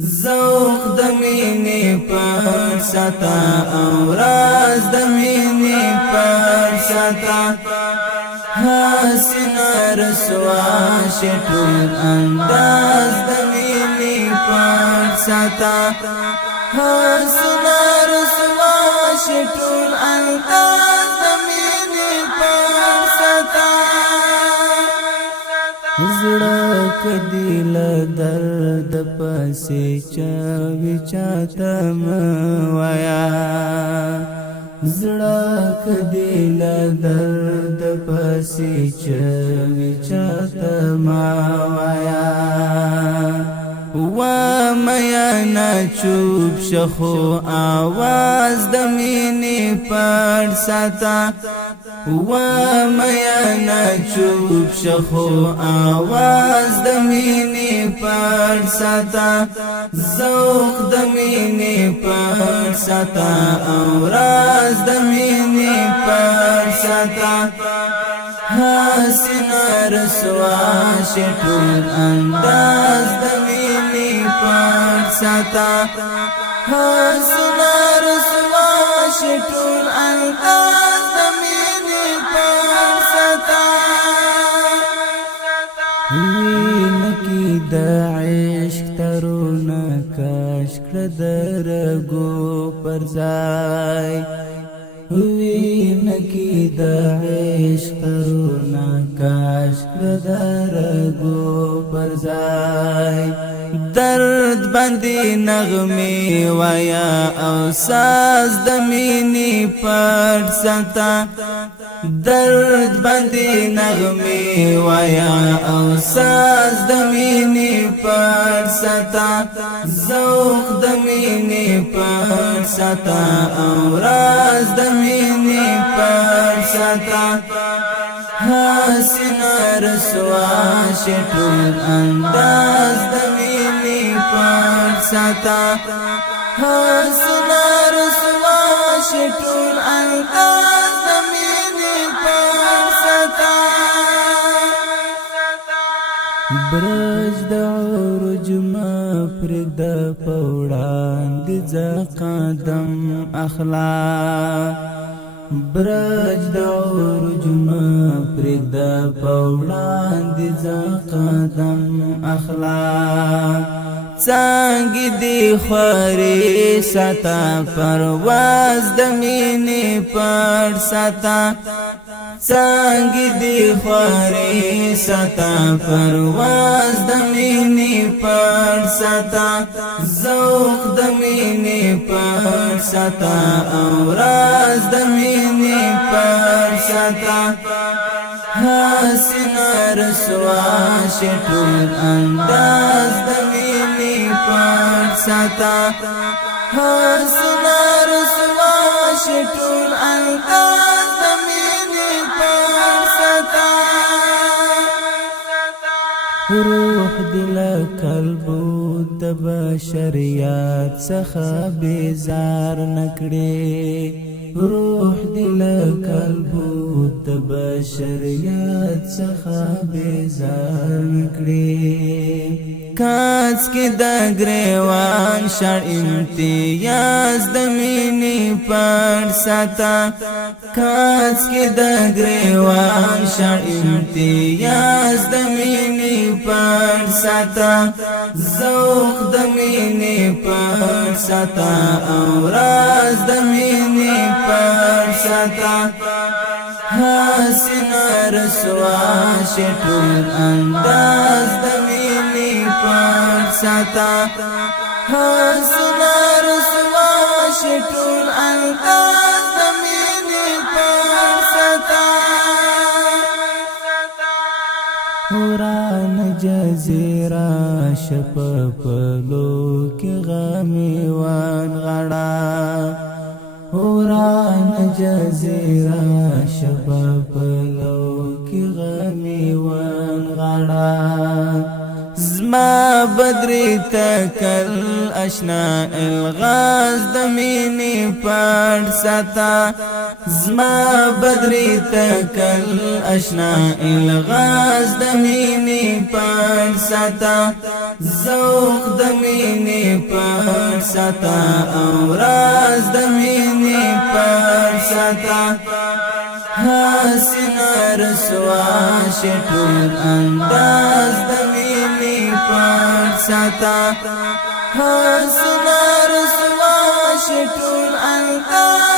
ذوق د مینې پر ستا او راز د مینې پر ستا حسنا رسوا شټول انداز د مینې پر ستا حسنا رسوا شټول انداز د مینې پر ستا زړه کدی له درد پسې چاوي چاته موایا زړه کدی له درد پسې چاوي چاته موایا و میا نا چوب شخو आवाज د مینې پر ستا و میا نا چوب شخو आवाज د مینې پر ستا ذوق د مینې پر ستا او راز د مینې پر ستا حسنا رسوا شټول انداز د مینې پر ستا حسنا رسوا شټول انداز د مینې پر ستا وینکی د عشق ترونه کاش کړه درګو پر ځای وینکی د عشق ترونه کاش کړه درګو پر ځای درد باندې نغمه وایا او ساز د مینې پر ستا درد باندې نغمه وایا او ساز د مینې پر ستا ذوق د مینې پر ستا او راز د مینې پر ستا حسنا رسوا شټول انداز د مینې پر ستا حسنا رسوا شټول انداز د مینې پر ستا برج د عروج ما پر د پوړان د قدم اخلا برج د عروج ما پر د پوړان د قدم اخلا څنګه دی خوري ستا پرواز د مینې پر ستا څنګه دی خوري ستا پرواز د مینې پر ستا ذوق د مینې پر ستا او راز د مینې پر ستا حسنا رسوا شټول انداز د مینې پر ستا حسنا رسوا شټول انداز د مینې پر ستا روح دل قلب د بشریات څخه بیزار نکړي روح دل قلب د بشریات څخه بیزار نکړي کاڅ کې د ګریوان شړ امتیاز د مینې پر ستا کاڅ کې د ګریوان شړ امتیاز د مینې پر ستا ذوق د مینې پر ستا او راز د مینې پر ستا حسنا رسوا شټول انداز د مینې پر ستا حسنا رسوا شټول انداز د مینې پر ستا وران جزیره شپ پلو کې غمي وان غړا وران جزیره شپ پلو کې غمي وان غړا زما بدری تکل اشنا الغاز دمینی پڑ ستا زما بدری تکل اشنا الغاز دمینی پڑ ستا ذوق دمینی پڑ ستا اوراز دمینی پڑ ستا حسنا رسوا شټول انداز دمینی پړ ستا حسنا رسوا شټول انداز